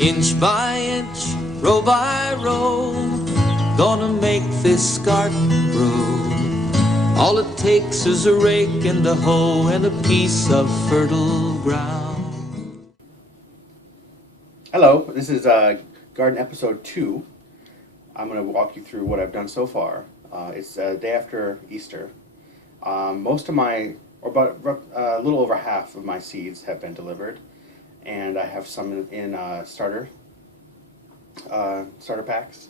Inch by inch, row by row, gonna make this garden grow. All it takes is a rake and a hoe and a piece of fertile ground. Hello, this is garden episode 2. I'm going to walk you through what I've done so far. It's the day after Easter. Most of my, or about a little over half of my seeds have been delivered, and I have some in starter packs,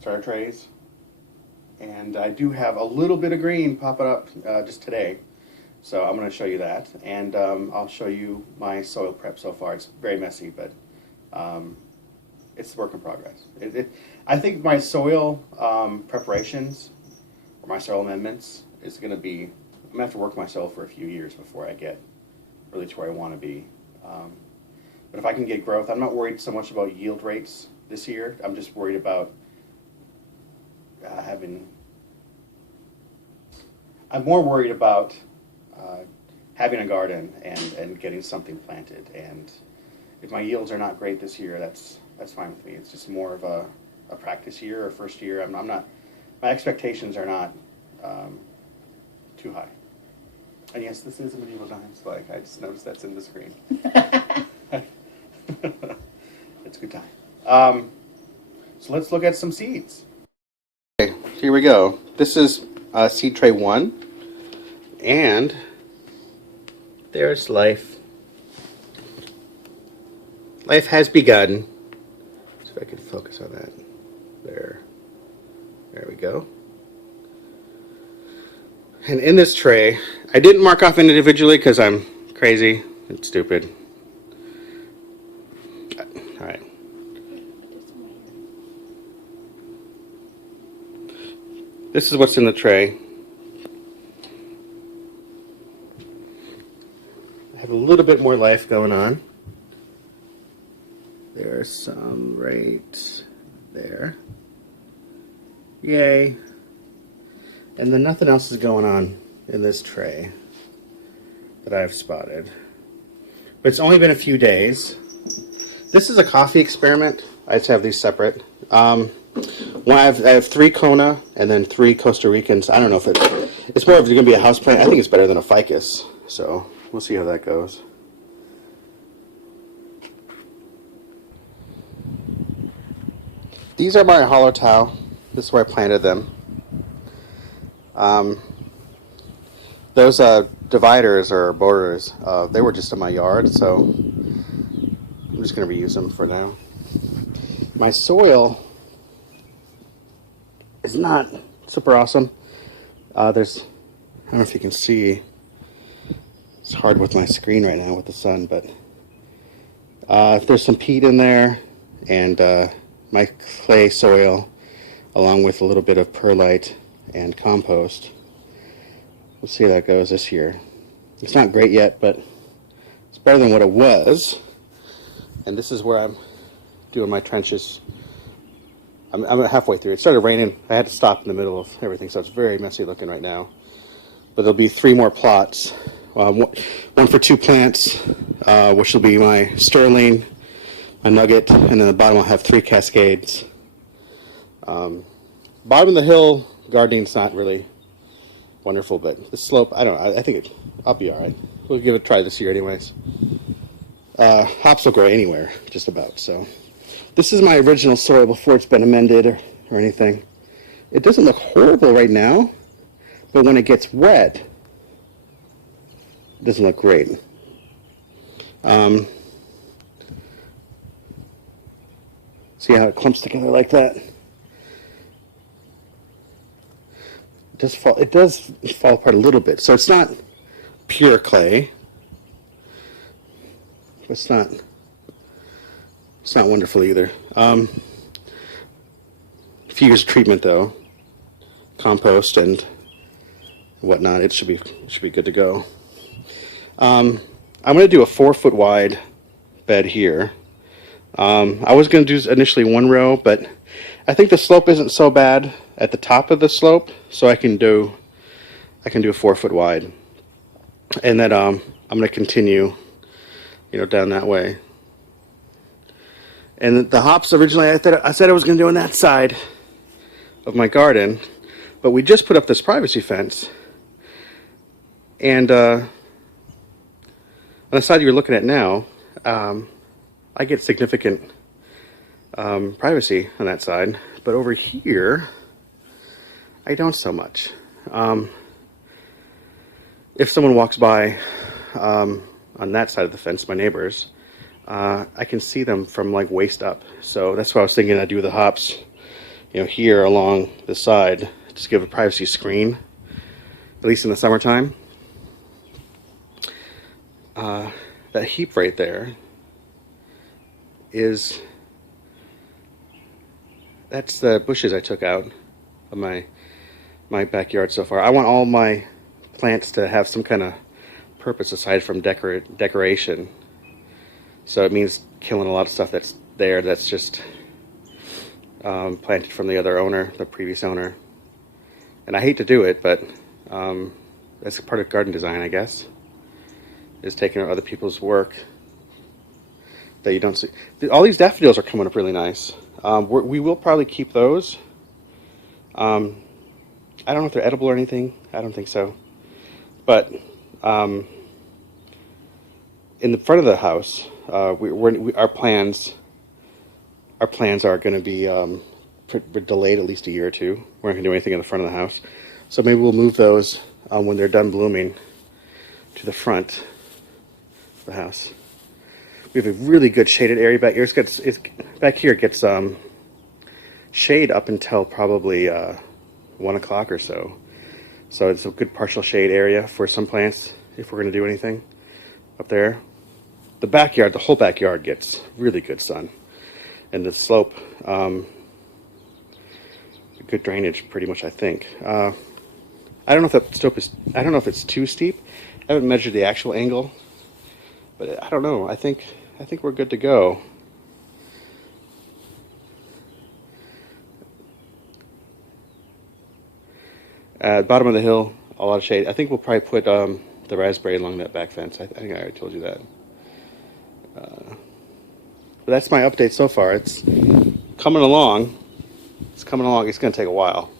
starter trays, and I do have a little bit of green popping up just today. So I'm going to show you that, and I'll show you my soil prep so far. It's very messy, but it's a work in progress. I think my soil preparations, or my soil amendments, is going to be, I'm going to have to work my soil for a few years before I get really to where I want to be. But if I can get growth, I'm not worried so much about yield rates this year. I'm just worried about I'm more worried about having a garden and getting something planted. And if my yields are not great this year, that's fine with me. It's just more of a practice year or first year. I'm not, my expectations are not too high. And yes, this is a medieval times. Like, I just noticed that's in the screen. It's a good time. So let's look at some seeds. Okay, here we go. This is seed tray 1, and there's life. Life has begun. So if I can focus on that. There we go. And in this tray, I didn't mark off individually because I'm crazy and stupid. All right. This is what's in the tray. I have a little bit more life going on. There's some right there. Yay. And then nothing else is going on in this tray that I've spotted. But it's only been a few days. This is a coffee experiment. I just have these separate. I have 3 Kona and then 3 Costa Ricans. I don't know if it's more of going to be a house plant. I think it's better than a ficus. So we'll see how that goes. These are my hollow tile. This is where I planted them. Those dividers or borders, they were just in my yard, so I'm just going to reuse them for now. My soil is not super awesome. I don't know if you can see. It's hard with my screen right now with the sun, but there's some peat in there, and my clay soil, along with a little bit of perlite and compost. We'll see how that goes this year. It's not great yet, but it's better than what it was. And this is where I'm doing my trenches. I'm halfway through. It started raining. I had to stop in the middle of everything, so it's very messy looking right now. But there'll be 3 more plots. One for 2 plants, which will be my sterling, my nugget, and then the bottom I'll have 3 cascades. Bottom of the hill gardening's not really wonderful, but the slope, I think I'll be all right. We'll give it a try this year anyways. Hops will grow anywhere, just about. So this is my original soil before it's been amended or anything. It doesn't look horrible right now, but when it gets wet, it doesn't look great. See how it clumps together like that? It does fall apart a little bit. So it's not pure clay. It's not wonderful either. If you use treatment though, compost and whatnot, it should be good to go. I'm going to do a 4-foot wide bed here. I was going to do initially 1 row, but I think the slope isn't so bad at the top of the slope, so I can do a 4-foot wide, and then I'm going to continue, down that way. And the hops originally, I said I was going to do on that side of my garden, but we just put up this privacy fence. And on the side you're looking at now, I get significant privacy on that side, but over here, I don't so much. If someone walks by on that side of the fence, my neighbors, I can see them from like waist up. So that's why I was thinking I'd do the hops, here along the side, just give a privacy screen, at least in the summertime. That heap right there that's the bushes I took out of my backyard so far. I want all my plants to have some kind of purpose aside from decoration. So it means killing a lot of stuff that's there that's just planted from the other owner, the previous owner. And I hate to do it, but that's part of garden design, I guess, is taking other people's work that you don't see. All these daffodils are coming up really nice. We will probably keep those. I don't know if they're edible or anything. I don't think so. But in the front of the house, our plans are going to be delayed at least a year or two. We're not going to do anything in the front of the house. So maybe we'll move those when they're done blooming to the front of the house. We have a really good shaded area back here. Back here. It gets shade up until probably 1 o'clock or so. So it's a good partial shade area for some plants if we're going to do anything up there. The whole backyard gets really good sun. And the slope, good drainage pretty much, I think. I don't know if that slope I don't know if it's too steep. I haven't measured the actual angle, but I don't know. I think we're good to go. Bottom of the hill, a lot of shade. I think we'll probably put the raspberry along that back fence. I think I already told you that. But that's my update so far. It's coming along. It's coming along. It's going to take a while.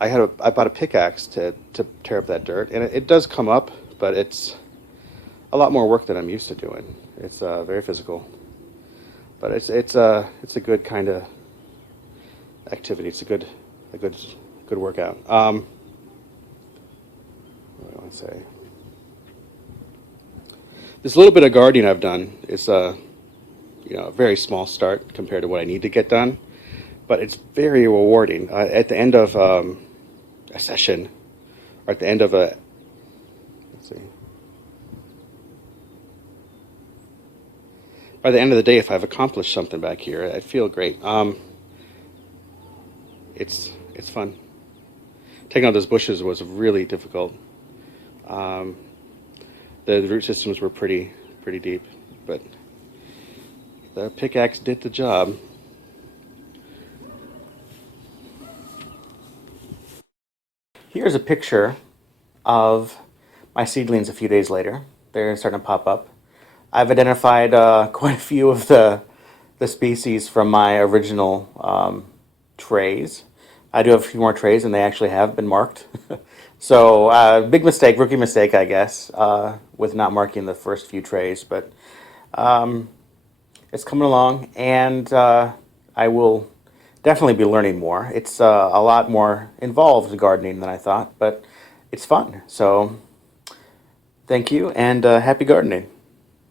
I bought a pickaxe to tear up that dirt, and it does come up, but it's a lot more work than I'm used to doing. It's very physical, but it's a good kind of activity. It's a good workout. What do I want to say? This little bit of gardening I've done is a very small start compared to what I need to get done, but it's very rewarding. At the end of a session, or at the end of let's see. By the end of the day, if I've accomplished something back here, I feel great. It's fun. Taking out those bushes was really difficult. The root systems were pretty deep, but the pickaxe did the job. Here's a picture of my seedlings a few days later. They're starting to pop up. I've identified quite a few of the species from my original trays. I do have a few more trays, and they actually have been marked. So, big mistake, rookie mistake, I guess, with not marking the first few trays. But it's coming along, and I will definitely be learning more. It's a lot more involved gardening than I thought, but it's fun. So, thank you, and happy gardening.